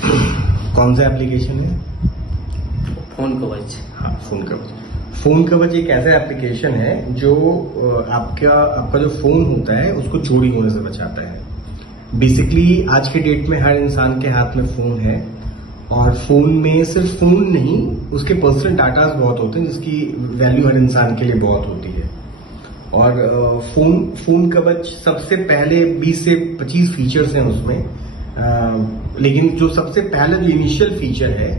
कौन सा एप्लीकेशन है? फोन कवच। हाँ, फोन कवच। फोन कवच एक ऐसा एप्लीकेशन है जो आपका जो फोन होता है उसको चोरी होने से बचाता है। बेसिकली आज के डेट में हर इंसान के हाथ में फोन है, और फोन में सिर्फ फोन नहीं, उसके पर्सनल डाटाज बहुत होते हैं जिसकी वैल्यू हर इंसान के लिए बहुत होती है। और फोन कवच सबसे पहले 20 से 25 फीचर्स हैं उसमें, लेकिन जो सबसे पहला जो इनिशियल फीचर है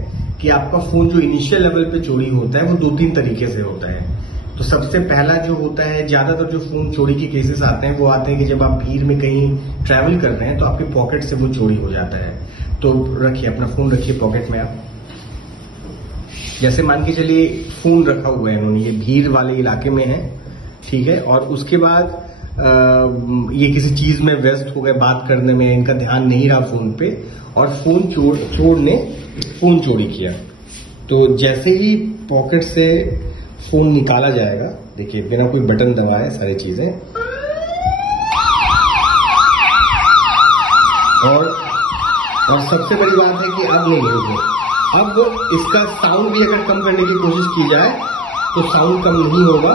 कि आपका फोन जो इनिशियल लेवल पे चोरी होता है वो 2-3 तरीके से होता है। तो सबसे पहला जो होता है, ज्यादातर जो फोन चोरी के केसेस आते हैं वो आते हैं कि जब आप भीड़ में कहीं ट्रैवल कर रहे हैं तो आपके पॉकेट से वो चोरी हो जाता है। तो रखिए, अपना फोन रखिए पॉकेट में। आप जैसे मान के चलिए फोन रखा हुआ है इन्होंने, ये भीड़ वाले इलाके में है, ठीक है, और उसके बाद ये किसी चीज में व्यस्त हो गए, बात करने में इनका ध्यान नहीं रहा फोन पे, और फोन चोर ने फोन चोरी किया। तो जैसे ही पॉकेट से फोन निकाला जाएगा, देखिए बिना कोई बटन दबाए सारी चीजें, और सबसे बड़ी बात है कि अब नहीं होगी, अब इसका साउंड भी अगर कम करने की कोशिश की जाए तो साउंड कम नहीं होगा,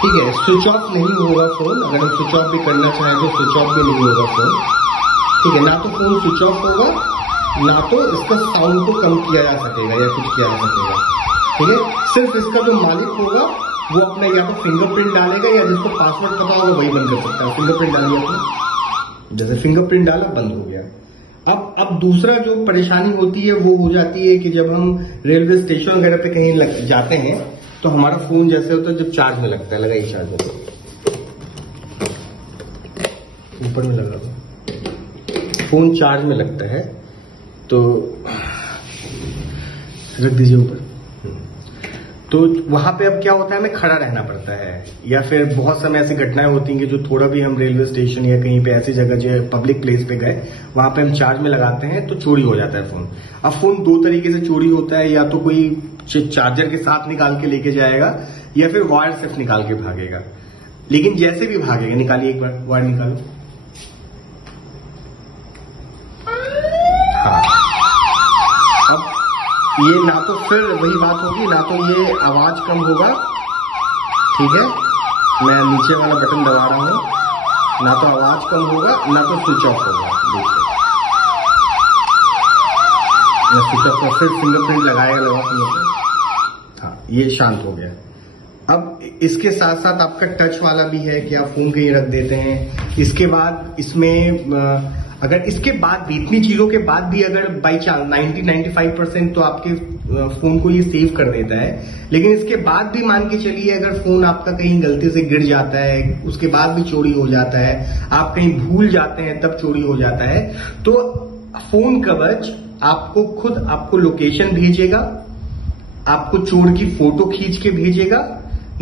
ठीक है। स्विच ऑफ नहीं होगा फोन, अगर हम स्विच ऑफ भी करना चाहें तो स्विच ऑफ भी नहीं होगा फोन, ठीक है। ना तो फोन स्विच ऑफ होगा, ना तो इसका साउंड को कम किया जा सकेगा या कुछ किया जा सकेगा, ठीक है। सिर्फ इसका जो मालिक होगा वो अपना या तो फिंगरप्रिंट डालेगा, या जिसको पासवर्ड पता होगा वही बंद कर सकता है। फिंगरप्रिंट डालिए अपना, जैसे फिंगरप्रिंट डाला बंद हो गया। अब दूसरा जो परेशानी होती है वो हो जाती है कि जब हम रेलवे स्टेशन वगैरह पे कहीं जाते हैं तो हमारा फोन जैसे होता है जब चार्ज में लगता है, लगाइए चार्ज में, ऊपर में लगा दो, फोन चार्ज में लगता है तो रख दीजिए ऊपर। तो वहां पे अब क्या होता है, हमें खड़ा रहना पड़ता है, या फिर बहुत समय ऐसी घटनाएं होती हैं कि जो थोड़ा भी हम रेलवे स्टेशन या कहीं पे ऐसी जगह जो पब्लिक प्लेस पे गए वहां पे हम चार्ज में लगाते हैं तो चोरी हो जाता है फोन। अब फोन 2 तरीके से चोरी होता है, या तो कोई चार्जर के साथ निकाल के लेके जाएगा, या फिर वायर सिर्फ निकाल के भागेगा। लेकिन जैसे भी भागेगा, निकालिए एक बार वायर निकालो, ये ना तो फिर वही बात होगी, ना तो ये आवाज कम होगा, ठीक है, मैं नीचे वाला बटन दबा रहा हूं, ना तो आवाज कम होगा, ना तो स्विच ऑफ होगा। देखिए मैं स्विच ऑफ का फिर फिंगरप्रिंट लगाएगा, लगा फिंगरप्रिंट, हाँ ये शांत हो गया। अब इसके साथ साथ आपका टच वाला भी है कि आप फोन कहीं रख देते हैं। इसके बाद इसमें अगर इसके बाद भी, इतनी चीजों के बाद भी अगर बाई चांस 90-95% तो आपके फोन को ये सेव कर देता है, लेकिन इसके बाद भी मान के चलिए अगर फोन आपका कहीं गलती से गिर जाता है, उसके बाद भी चोरी हो जाता है, आप कहीं भूल जाते हैं तब चोरी हो जाता है, तो फोन कवच आपको खुद आपको लोकेशन भेजेगा, आपको चोर की फोटो खींच के भेजेगा,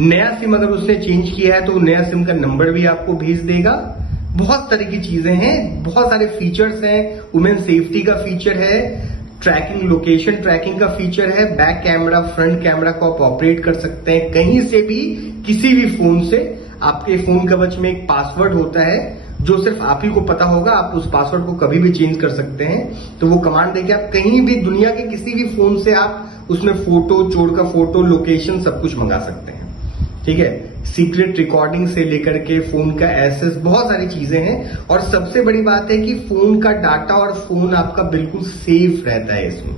नया सिम अगर उसने चेंज किया है तो नया सिम का नंबर भी आपको भेज देगा। बहुत तरह की चीजें हैं, बहुत सारे फीचर्स हैं, वुमेन सेफ्टी का फीचर है, ट्रैकिंग, लोकेशन ट्रैकिंग का फीचर है, बैक कैमरा, फ्रंट कैमरा को आप ऑपरेट कर सकते हैं कहीं से भी, किसी भी फोन से। आपके फोन कवच में एक पासवर्ड होता है जो सिर्फ आप ही को पता होगा, आप उस पासवर्ड को कभी भी चेंज कर सकते हैं। तो वो कमांड देके आप कहीं भी दुनिया के किसी भी फोन से आप उसमें फोटो, चोर का फोटो, लोकेशन सब कुछ मंगा सकते हैं, ठीक है। सीक्रेट रिकॉर्डिंग से लेकर के फोन का एक्सेस, बहुत सारी चीजें हैं, और सबसे बड़ी बात है कि फोन का डाटा और फोन आपका बिल्कुल सेफ रहता है इसमें।